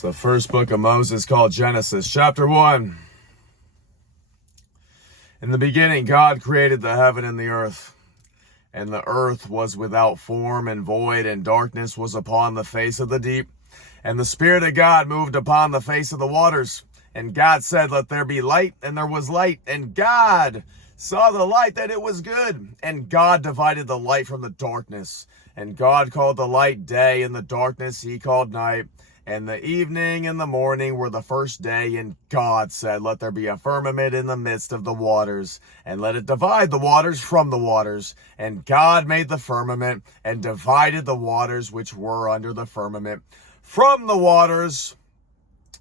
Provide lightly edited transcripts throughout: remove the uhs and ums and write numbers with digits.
It's the first book of Moses called Genesis, chapter 1. In the beginning, God created the heaven and the earth. And the earth was without form and void, and darkness was upon the face of the deep. And the Spirit of God moved upon the face of the waters. And God said, "Let there be light," and there was light. And God saw the light that it was good. And God divided the light from the darkness. And God called the light day, and the darkness he called night. And the evening and the morning were the first day. And God said, "Let there be a firmament in the midst of the waters, and let it divide the waters from the waters." And God made the firmament, and divided the waters which were under the firmament from the waters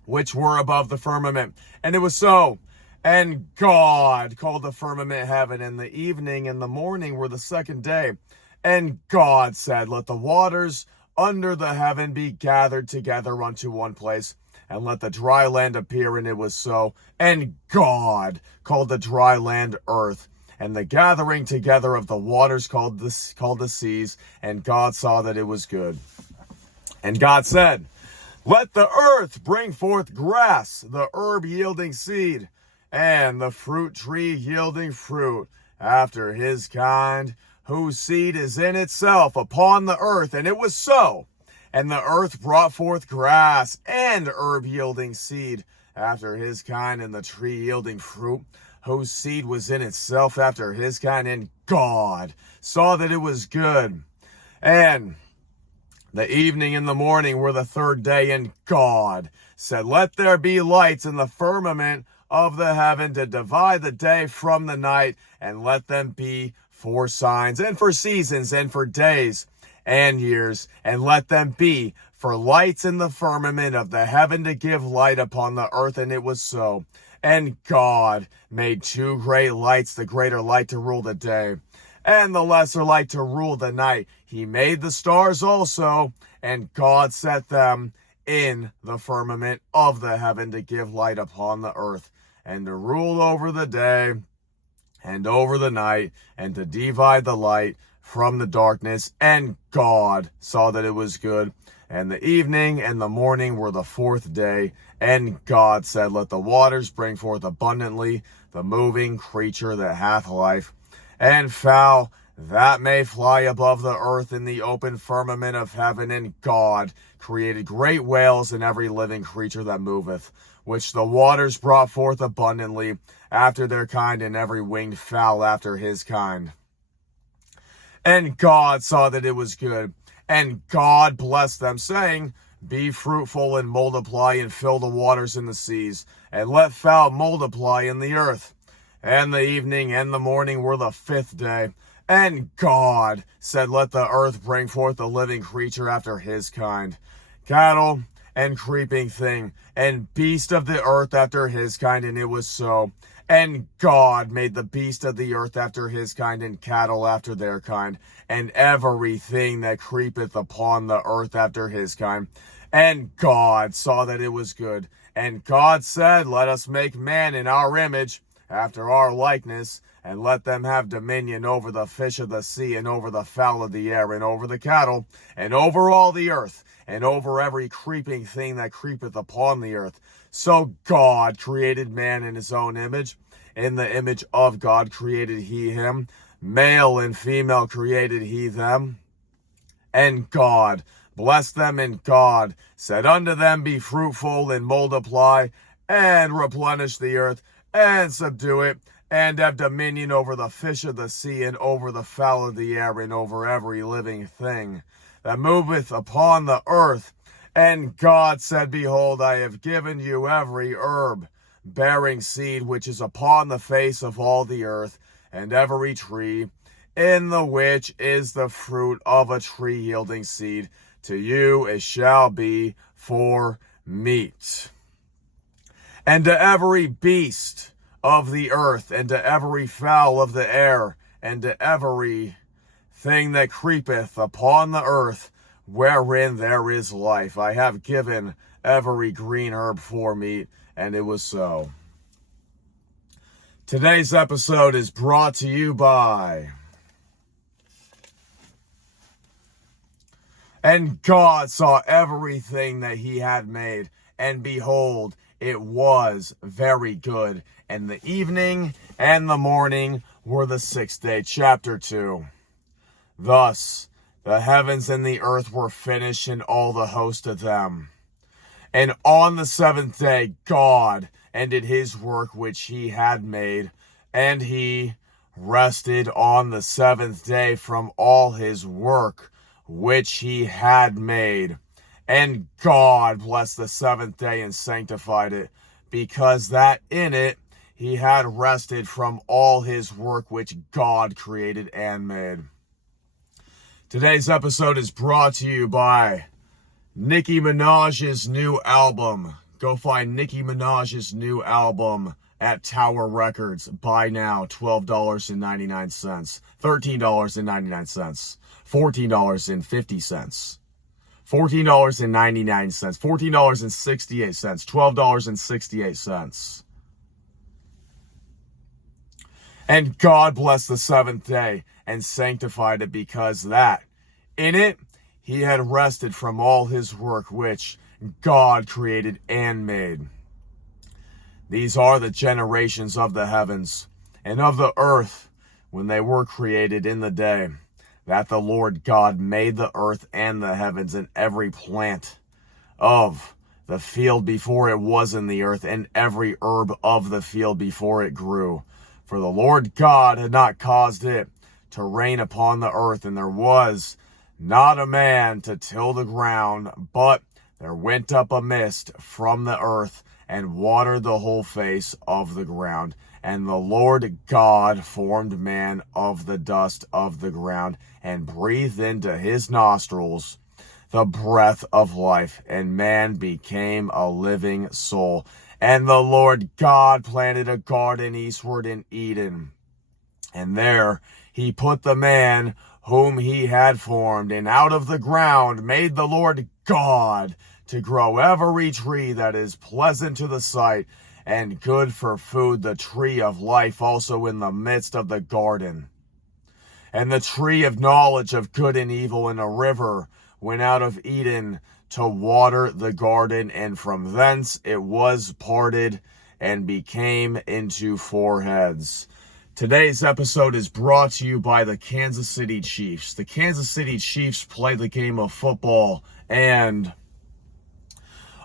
which were above the firmament. And it was so. And God called the firmament heaven, and the evening and the morning were the second day. And God said, "Let the waters under the heaven be gathered together unto one place, and let the dry land appear." And it was so. And God called the dry land earth, and the gathering together of the waters called the seas. And God saw that it was good. And God said, "Let the earth bring forth grass, the herb yielding seed, and the fruit tree yielding fruit after his kind, whose seed is in itself upon the earth." And it was so. And the earth brought forth grass and herb yielding seed after his kind, and the tree yielding fruit, whose seed was in itself after his kind. And God saw that it was good. And the evening and the morning were the third day. And God said, "Let there be lights in the firmament of the heaven to divide the day from the night, and let them be for signs, and for seasons, and for days and years, and let them be for lights in the firmament of the heaven to give light upon the earth." And it was so. And God made two great lights, the greater light to rule the day, and the lesser light to rule the night. He made the stars also, and God set them in the firmament of the heaven to give light upon the earth, and to rule over the day and over the night, and to divide the light from the darkness. And God saw that it was good. And the evening and the morning were the fourth day. And God said, "Let the waters bring forth abundantly the moving creature that hath life, and fowl that may fly above the earth in the open firmament of heaven." And God created great whales and every living creature that moveth, which the waters brought forth abundantly after their kind, and every winged fowl after his kind. And God saw that it was good. And God blessed them, saying, "Be fruitful and multiply, and fill the waters in the seas, and let fowl multiply in the earth." And the evening and the morning were the fifth day. And God said, "Let the earth bring forth a living creature after his kind, cattle and creeping thing, and beast of the earth after his kind." And it was so. And God made the beast of the earth after his kind, and cattle after their kind, and everything that creepeth upon the earth after his kind. And God saw that it was good. And God said, "Let us make man in our image, after our likeness, and let them have dominion over the fish of the sea, and over the fowl of the air, and over the cattle, and over all the earth, and over every creeping thing that creepeth upon the earth." So God created man in his own image. In the image of God created he him. Male and female created he them. And God blessed them, and God said unto them, "Be fruitful and multiply, and replenish the earth, and subdue it, and have dominion over the fish of the sea, and over the fowl of the air, and over every living thing that moveth upon the earth." And God said, "Behold, I have given you every herb bearing seed which is upon the face of all the earth, and every tree in the which is the fruit of a tree yielding seed. To you it shall be for meat. And to every beast of the earth, and to every fowl of the air, and to every thing that creepeth upon the earth, wherein there is life, I have given every green herb for meat." And it was so. Today's episode is brought to you by And God saw everything that he had made, and behold, it was very good. And the evening and the morning were the sixth day. Chapter 2. Thus the heavens and the earth were finished, and all the host of them. And on the seventh day God ended his work which he had made, and he rested on the seventh day from all his work which he had made. And God blessed the seventh day and sanctified it, because that in it he had rested from all his work which God created and made. Today's episode is brought to you by Nicki Minaj's new album. Go find Nicki Minaj's new album at Tower Records. Buy now, $12.99, $13.99, $14.50, $14.99, $14.68, $12.68. And God blessed the seventh day and sanctified it, because that in it he had rested from all his work which God created and made. These are the generations of the heavens and of the earth when they were created in the day that the Lord God made the earth and the heavens, and every plant of the field before it was in the earth, and every herb of the field before it grew. For the Lord God had not caused it to rain upon the earth, and there was not a man to till the ground, but there went up a mist from the earth, and watered the whole face of the ground. And the Lord God formed man of the dust of the ground, and breathed into his nostrils the breath of life, and man became a living soul. And the Lord God planted a garden eastward in Eden, and there he put the man whom he had formed. And out of the ground made the Lord God to grow every tree that is pleasant to the sight and good for food, the tree of life also in the midst of the garden, and the tree of knowledge of good and evil. And a river went out of Eden to water the garden, and from thence it was parted and became into four heads. Today's episode is brought to you by the Kansas City Chiefs. The Kansas City Chiefs play the game of football, and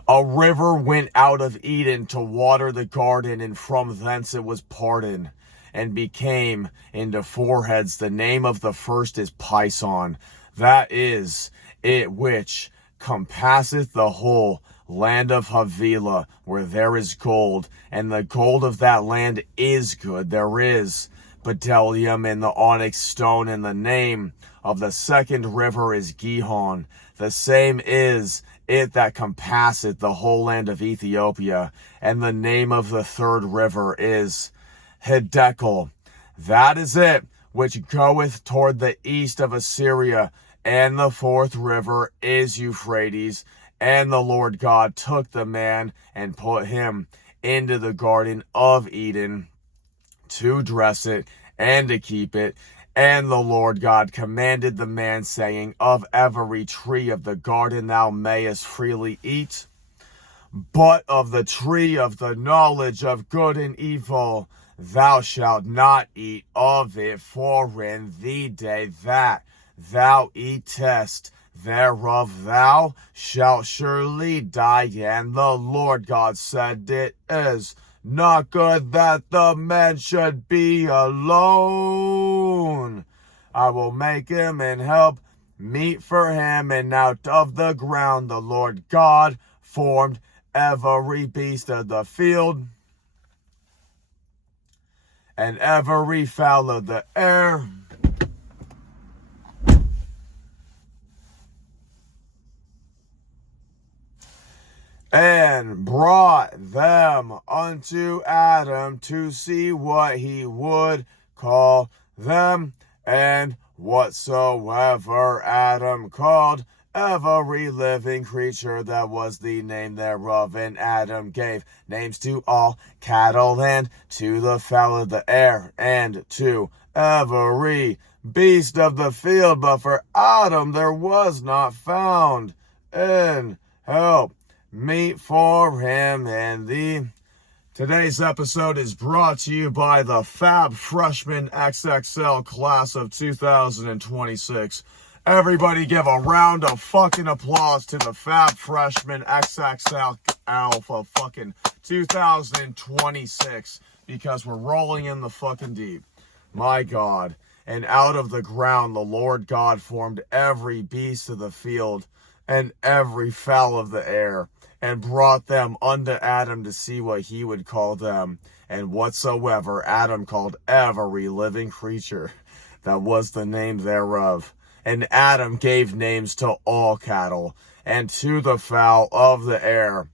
a river went out of Eden to water the garden, and from thence it was parted and became into four heads. The name of the first is Pison. That is it which compasseth the whole land of Havilah, where there is gold, and the gold of that land is good. There is bdellium in the onyx stone, and the name of the second river is Gihon. The same is it that compasseth the whole land of Ethiopia, and the name of the third river is Hiddekel. That is it which goeth toward the east of Assyria, and the fourth river is Euphrates. And the Lord God took the man and put him into the garden of Eden to dress it and to keep it. And the Lord God commanded the man, saying, of every tree of the garden thou mayest freely eat, but of the tree of the knowledge of good and evil thou shalt not eat of it, for in the day that thou eatest thereof thou shalt surely die. And the Lord God said, it is not good that the man should be alone. I will make him and help meet for him. And out of the ground the Lord God formed every beast of the field, and every fowl of the air, and brought them unto Adam to see what he would call them. And whatsoever Adam called every living creature, that was the name thereof. And Adam gave names to all cattle, and to the fowl of the air, and to every beast of the field. But for Adam there was not found an help meat for him and thee. Today's episode is brought to you by the Fab Freshman XXL class of 2026. Everybody give a round of fucking applause to the Fab Freshman XXL Alpha fucking 2026, because we're rolling in the fucking deep. My God. And out of the ground the Lord God formed every beast of the field and every fowl of the air, and brought them unto Adam to see what he would call them. And whatsoever Adam called every living creature, that was the name thereof. And Adam gave names to all cattle, and to the fowl of the air,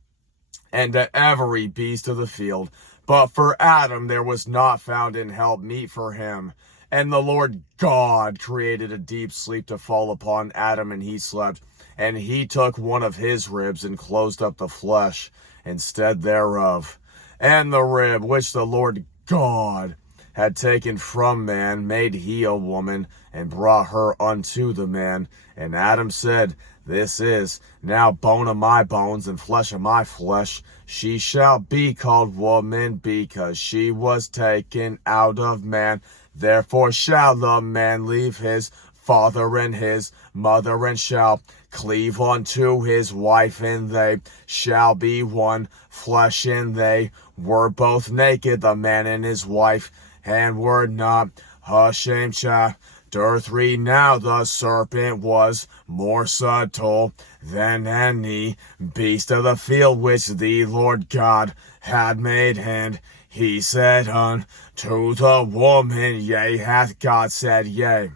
and to every beast of the field. But for Adam there was not found in help meet for him. And the Lord God created a deep sleep to fall upon Adam, and he slept. And he took one of his ribs and closed up the flesh instead thereof. And the rib which the Lord God had taken from man made he a woman, and brought her unto the man. And Adam said, This is now bone of my bones and flesh of my flesh. She shall be called woman, because she was taken out of man. Therefore shall the man leave his father and his mother, and shall cleave unto his wife, and they shall be one flesh. And they were both naked, the man and his wife, and were not ashamed. Chapter 3. Now the serpent was more subtle than any beast of the field which the Lord God had made, and he said unto the woman, Yea, hath God said, Yea,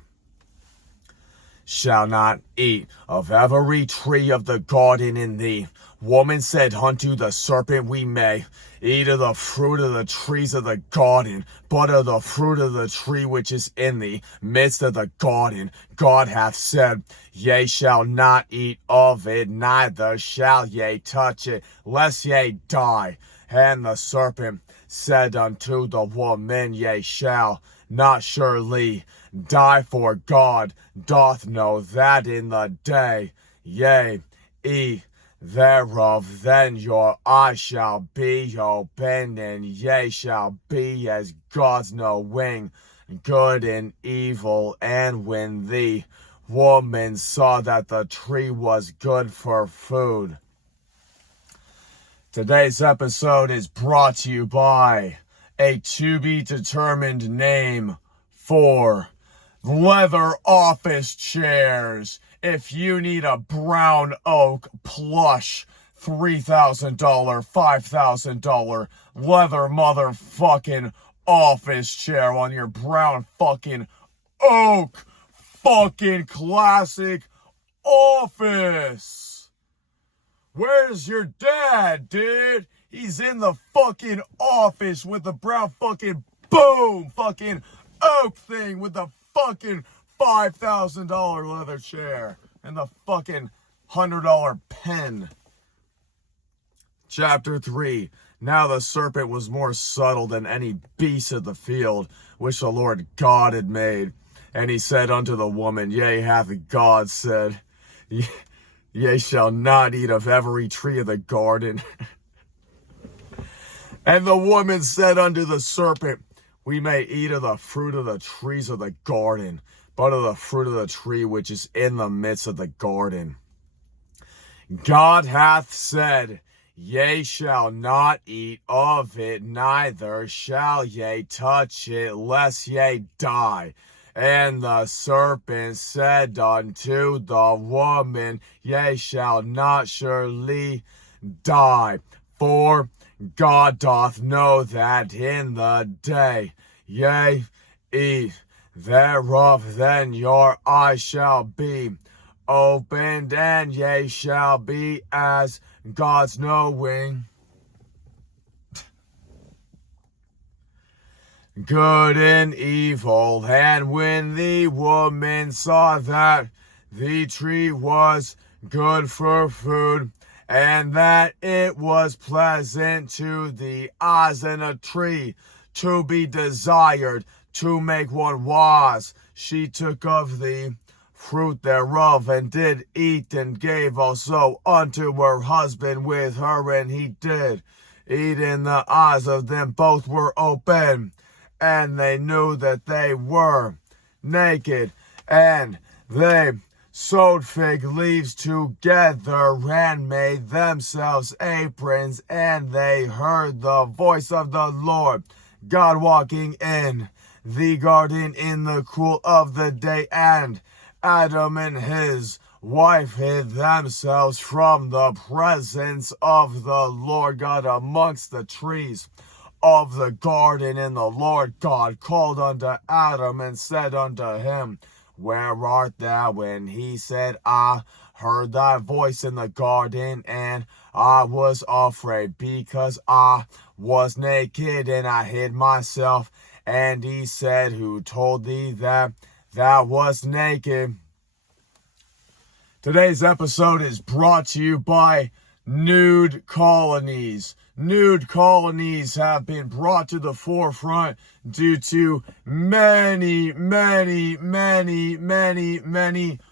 shall not eat of every tree of the garden in thee. Woman said unto the serpent, We may eat of the fruit of the trees of the garden, but of the fruit of the tree which is in the midst of the garden, God hath said, Ye shall not eat of it, neither shall ye touch it, lest ye die. And the serpent said unto the woman, Ye shall not surely die, for God doth know that in the day ye eat thereof, then your eyes shall be opened, and ye shall be as gods, knowing good and evil. And when the woman saw that the tree was good for food. Today's episode is brought to you by a to-be-determined name for leather office chairs. If you need a brown oak plush $3,000, $5,000 leather motherfucking office chair on your brown fucking oak fucking classic office. Where's your dad, dude? He's in the fucking office with the brown fucking boom fucking oak thing with the fucking $5,000 leather chair and the fucking $100 pen. Chapter 3. Now the serpent was more subtle than any beast of the field which the Lord God had made. And he said unto the woman, Yea, hath God said, Ye shall not eat of every tree of the garden. And the woman said unto the serpent, We may eat of the fruit of the trees of the garden, but of the fruit of the tree which is in the midst of the garden, God hath said, Ye shall not eat of it, neither shall ye touch it, lest ye die. And the serpent said unto the woman, Ye shall not surely die, for God doth know that in the day ye eat thereof, then your eyes shall be opened, and ye shall be as gods, knowing good and evil. And when the woman saw that the tree was good for food, and that it was pleasant to the eyes, and a tree to be desired to make one wise, she took of the fruit thereof, and did eat, and gave also unto her husband with her, and he did eat. And the eyes of them both were open, and they knew that they were naked, and they sewed fig leaves together and made themselves aprons. And they heard the voice of the Lord God walking in the garden in the cool of the day. And Adam and his wife hid themselves from the presence of the Lord God amongst the trees of the garden. And the Lord God called unto Adam and said unto him, Where art thou? And he said, I heard thy voice in the garden, and I was afraid, because I was naked, and I hid myself. And he said, Who told thee that thou wast naked? Today's episode is brought to you by nude colonies. Nude colonies have been brought to the forefront due to many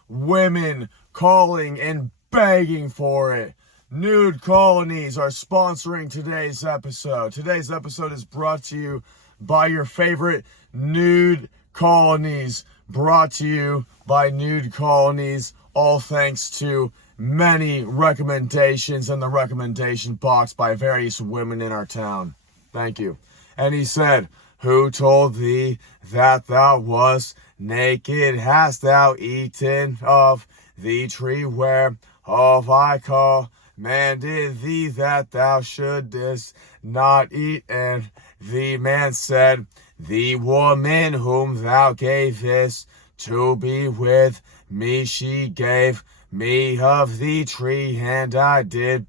women calling and begging for it. Nude colonies are sponsoring today's episode. Today's episode is brought to you by your favorite nude colonies. Brought to you by nude colonies. All thanks to many recommendations in the recommendation box by various women in our town. Thank you. And he said, Who told thee that thou wast naked? Hast thou eaten of the tree whereof I commanded thee that thou shouldest not eat? And the man said, The woman whom thou gavest to be with me, she gave me of the tree, and I did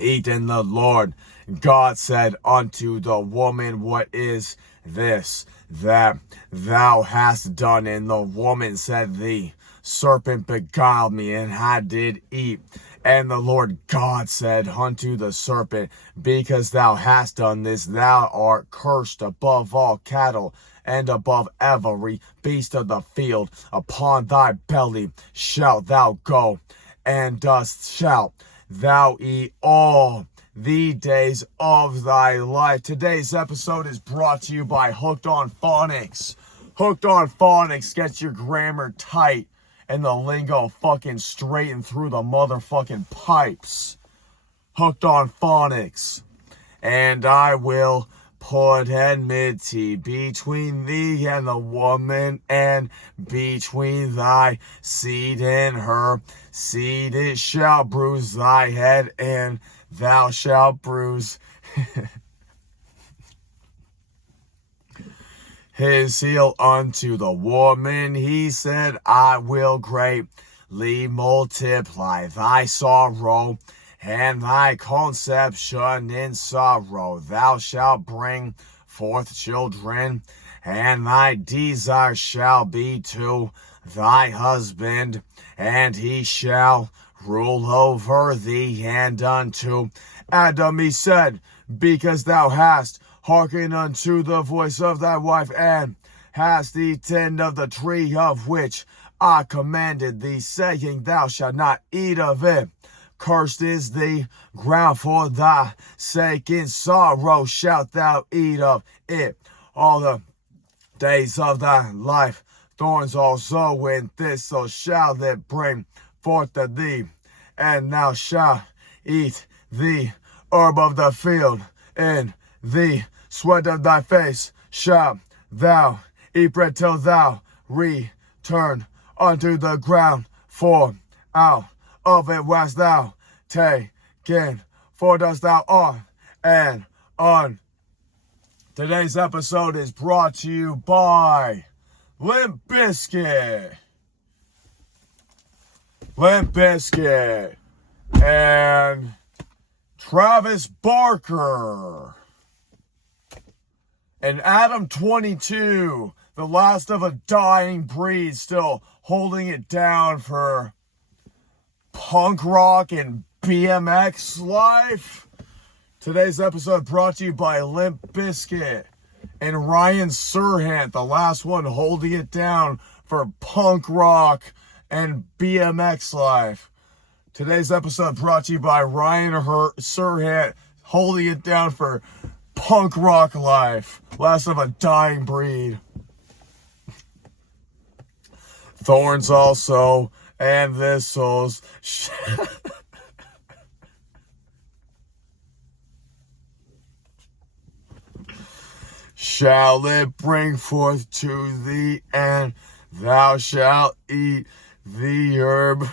eat. And the Lord God said unto the woman, What is this that thou hast done? And the woman said, The serpent beguiled me, and I did eat. And the Lord God said unto the serpent, Because thou hast done this, thou art cursed above all cattle, and above every beast of the field. Upon thy belly shalt thou go, and dust shalt thou eat all the days of thy life. Today's episode is brought to you by Hooked on Phonics. Hooked on Phonics gets your grammar tight and the lingo fucking straightened through the motherfucking pipes. Hooked on Phonics. And I will put enmity between thee and the woman, and between thy seed and her seed. It shall bruise thy head, and thou shalt bruise his heel. Unto the woman he said, I will greatly multiply thy sorrow and thy conception in sorrow. Thou shalt bring forth children, and thy desire shall be to thy husband, and he shall rule over thee. And unto Adam he said, Because thou hast hearkened unto the voice of thy wife, and hast eaten of the tree of which I commanded thee, saying, Thou shalt not eat of it. Cursed is the ground for thy sake, in sorrow shalt thou eat of it all the days of thy life. Thorns also and thistles shall it bring forth to thee, and thou shalt eat the herb of the field. In the sweat of thy face shalt thou eat bread till thou return unto the ground, for out of it wast thou taken, for dust thou art, and on. Today's episode is brought to you by Limp Bizkit. Limp Bizkit and Travis Barker and Adam 22, the last of a dying breed, still holding it down for punk rock and BMX life. Today's episode brought to you by Limp Bizkit and Ryan Serhant, the last one holding it down for punk rock and BMX life. Today's episode brought to you by Ryan Serhant, holding it down for punk rock life. Last of a dying breed. Thorns also, and thistles. Shall it bring forth to the end? Thou shalt eat the herb.